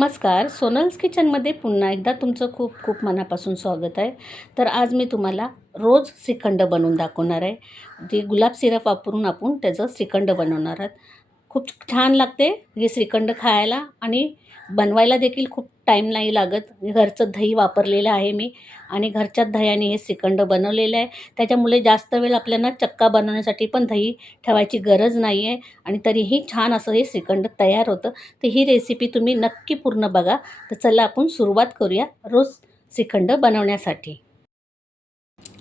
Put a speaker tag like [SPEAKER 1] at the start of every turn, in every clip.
[SPEAKER 1] नमस्कार. सोनल्स किचनमध्ये पुन्हा एकदा तुमचं खूप खूप मनापासून स्वागत आहे. तर आज मी तुम्हाला रोज श्रीखंड बनवून दाखवणार आहे. जे गुलाब सिरप वापरून आपण त्याचं श्रीखंड बनवणार आहोत. खूप छान लागते हे श्रीखंड खायला आणि बनवायला देखील खूप टाईम नाही लागत. घरचं दही वापरलेलं आहे मी आणि घरच्याच दह्याने हे श्रीखंड बनवलेलं आहे. त्याच्यामुळे जास्त वेळ आपल्याला चक्का बनवण्यासाठी पण दही ठेवायची गरज नाही आहे आणि तरीही छान असं हे श्रीखंड तयार होतं. तर ही रेसिपी तुम्ही नक्की पूर्ण बघा. तर चला आपण सुरुवात करूया रोज श्रीखंड बनवण्यासाठी.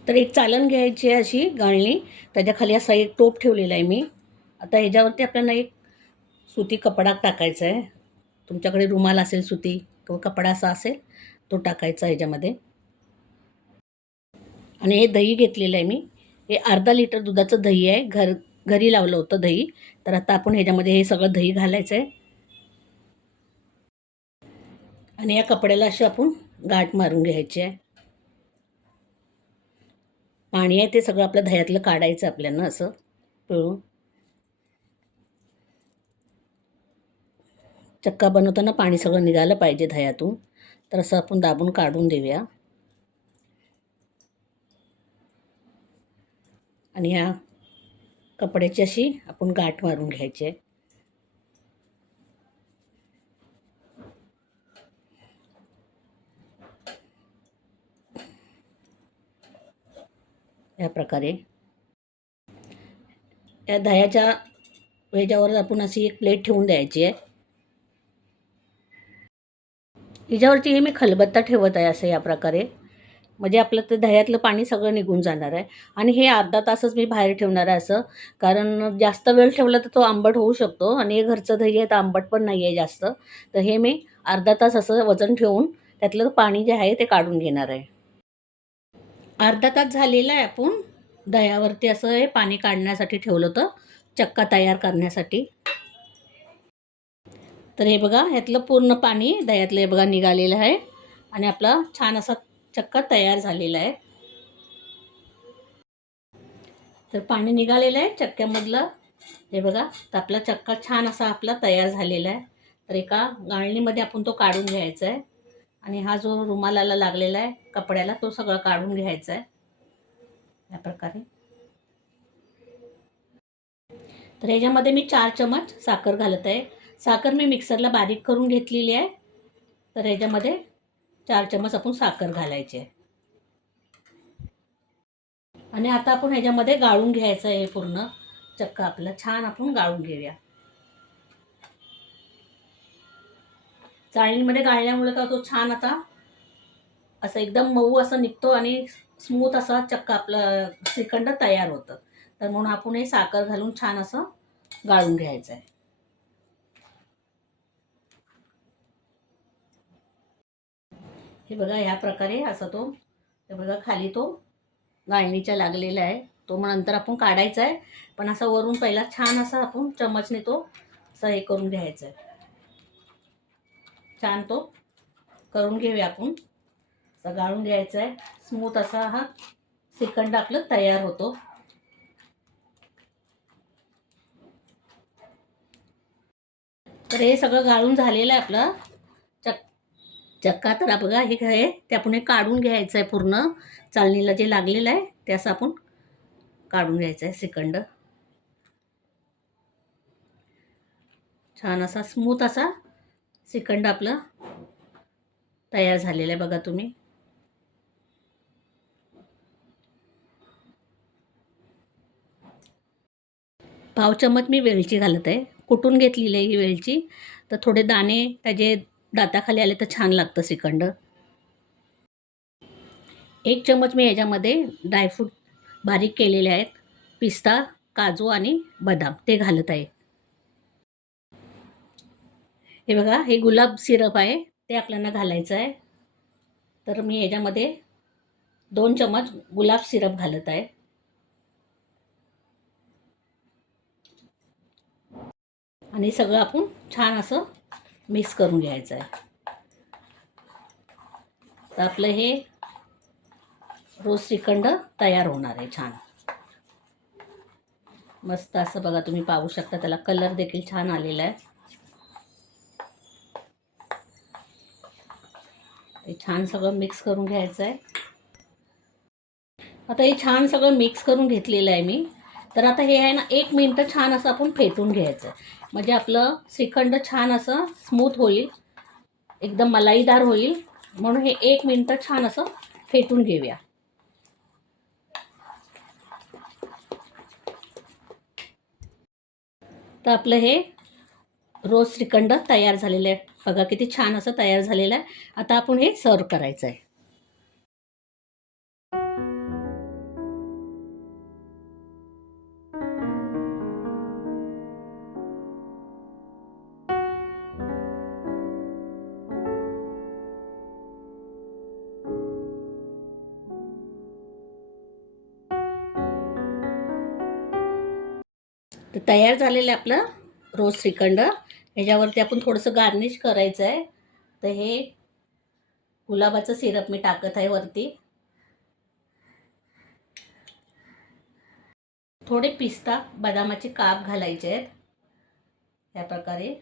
[SPEAKER 1] तर एक चालन घ्यायची आहे अशी गाळणी. त्याच्याखाली असा एक टोप ठेवलेला आहे मी. आता ह्याच्यावरती आपल्याला एक सुती कपडा टाकायचा आहे. तुमच्याकडे रुमाल असेल सुती. किंवा कपडा असा असेल तो टाकायचा ह्याच्यामध्ये. आणि हे दही घेतलेलं आहे मी. हे अर्धा लिटर दुधाचं दही आहे. घर घरी लावलं होतं दही. तर आता आपण ह्याच्यामध्ये हे सगळं दही घालायचं आहे. आणि या कपड्याला अशी आपण गाठ मारून घ्यायची आहे. पाणी आहे ते सगळं आपल्या दह्यातलं काढायचं आपल्याला असं पिळून. चक्का बनवताना पाणी सगळं निघालं पाहिजे दह्यातून तर असं आपण दाबून काढून देऊया. आणि ह्या कपड्याची अशी आपण गाठ मारून घ्यायची आहे. या प्रकारे. या दह्याच्या ह्याच्यावर आपण अशी एक प्लेट ठेवून द्यायची आहे. हिच्यावरती हे मी खलबत्ता ठेवत आहे असं या प्रकारे. म्हणजे आपलं ते दह्यातलं पाणी सगळं निघून जाणार आहे. आणि हे अर्धा तासच मी बाहेर ठेवणार आहे असं. कारण जास्त वेळ ठेवला तर तो आंबट होऊ शकतो. आणि हे घरचं दही आहे तर आंबट पण नाही आहे जास्त. तर हे मी अर्धा तास असं वजन ठेवून त्यातलं पाणी जे आहे ते काढून घेणार आहे. अर्धा तास झालेला आहे आपण दह्यावरती असं हे पाणी काढण्यासाठी ठेवलं होतं. चक्का तयार करण्यासाठी. तर हे बघा ह्यातलं पूर्ण पाणी दह्यातलं हे बघा निघालेलं आहे. आणि आपला छान असा चक्का तयार झालेला आहे. तर पाणी निघालेलं आहे चक्क्यामधलं. हे बघा तर आपला चक्का छान असा आपला तयार झालेला आहे. तर एका गाळणीमध्ये आपण तो काढून घ्यायचा आहे. आणि हा जो रुमालाला लागलेला आहे कपड्याला तो सगळा काढून घ्यायचा आहे. या प्रकारे. तर ह्याच्यामध्ये मी चार चमच साखर घालत आहे. साखर मी मिक्सरला बारीक करून घेतलेली आहे. तर ह्याच्यामध्ये चार चमच आपण साखर घालायची आहे. आणि आता आपण ह्याच्यामध्ये गाळून घ्यायचं आहे पूर्ण. चक्का आपलं छान आपण गाळून घेऊया. चाळणीमध्ये गाळल्यामुळे का तो छान आता असं एकदम मऊ असं निघतो आणि स्मूथ असा चक्का आपलं श्रीखंड तयार होतं. तर म्हणून आपण हे साखर घालून छान असं गाळून घ्यायचं आहे. हे बघा ह्या प्रकारे असा तो हे बघा खाली तो गाळणीच्या लागलेला आहे. तो मग नंतर आपण काढायचा आहे पण असा वरून पहिला छान असा आपण चमचने तो असा हे करून घ्यायचा आहे. छान तो करून घेऊया आपण. असा गाळून घ्यायचा आहे. स्मूथ असा हा श्रीखंड आपलं तयार होतो. तर हे सगळं गाळून झालेलं आहे आपलं. चक्का तर बघा हे काय आहे? ते आपण हे काढून घ्यायचं आहे पूर्ण. चालणीला जे लागलेलं आहे ते असं आपण काढून घ्यायचं आहे श्रीखंड छान असा स्मूथ असा श्रीखंड आपलं तयार झालेलं आहे बघा तुम्ही. पाव चमच मी वेलची घालत आहे. कुटून घेतलेली आहे ही वेलची? तर थोडे दाणे त्याचे दाताखाली आले तर छान लागतं श्रीखंड. एक चमच मी ह्याच्यामध्ये ड्रायफ्रूट बारीक केलेले आहेत. पिस्ता काजू आणि बदाम. ते घालत आहे. हे बघा हे गुलाब सिरप आहे. ते आपल्याला घालायचं आहे. तर मी ह्याच्यामध्ये दोन चमच गुलाब सिरप घालत आहे. आणि सगळं आपण छान असं मिक्स करून घ्यायचं आहे. तर आपलं हे रोज श्रीखंड तयार होणार आहे छान. मस्त असं बघा तुम्ही पाहू शकता त्याला कलर देखील छान आलेला आहे. हे छान सगळं मिक्स करून घ्यायचं आहे. आता हे छान सगळं मिक्स करून घेतलेलं आहे मी. तर आता हे आहे ना एक मिनटं छान असं आपण फेटून घ्यायचं आहे. म्हणजे आपलं श्रीखंड छान असं स्मूथ होईल. एकदम मलाईदार होईल. म्हणून हे एक मिनटं छान असं फेटून घेऊया. तर आपलं हे रोज श्रीखंड तयार झालेलं आहे. बघा किती छान असं तयार झालेलं आहे. आता आपण हे सर्व करायचं आहे. तर तयार झालेलं आहे आपलं रोज श्रीखंड. ह्याच्यावरती आपण थोडंसं गार्निश करायचं आहे. तर हे गुलाबाचं सिरप मी टाकत आहे वरती. थोडे पिस्ता बदामाचे काप घालायचे आहेत. या प्रकारे.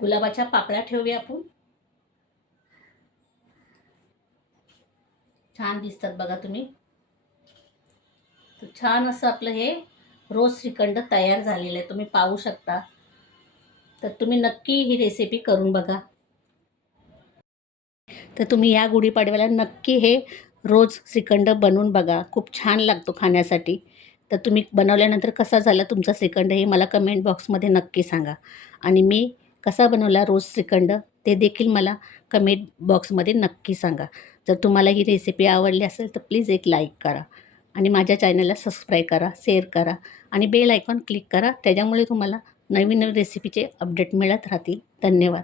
[SPEAKER 1] गुलाबाच्या पापड्या ठेवूया आपण. छान दिसतात बघा तुम्ही. तर छान असं आपलं हे रोज श्रीखंड तयार झालेलं आहे. तुम्ही पाहू शकता. तर तुम्ही नक्की ही रेसिपी करून बघा. तर तुम्ही या गुढीपाडव्याला नक्की हे रोज श्रीखंड बनवून बघा. खूप छान लागतो खाण्यासाठी. तर तुम्ही बनवल्यानंतर कसा झाला तुमचा श्रीखंड हे मला कमेंट बॉक्समध्ये नक्की सांगा. आणि मी कसा बनवला रोज श्रीखंड ते देखील मला कमेंट बॉक्समध्ये नक्की सांगा. जर तुम्हाला ही रेसिपी आवडली असेल तर प्लीज एक लाईक करा. आणि माझ्या चॅनलला सबस्क्राईब करा शेअर करा आणि बेल आयकॉन क्लिक करा. त्याच्यामुळे तुम्हाला नवीन नवीन रेसिपीचे अपडेट मिळत राहतील. धन्यवाद.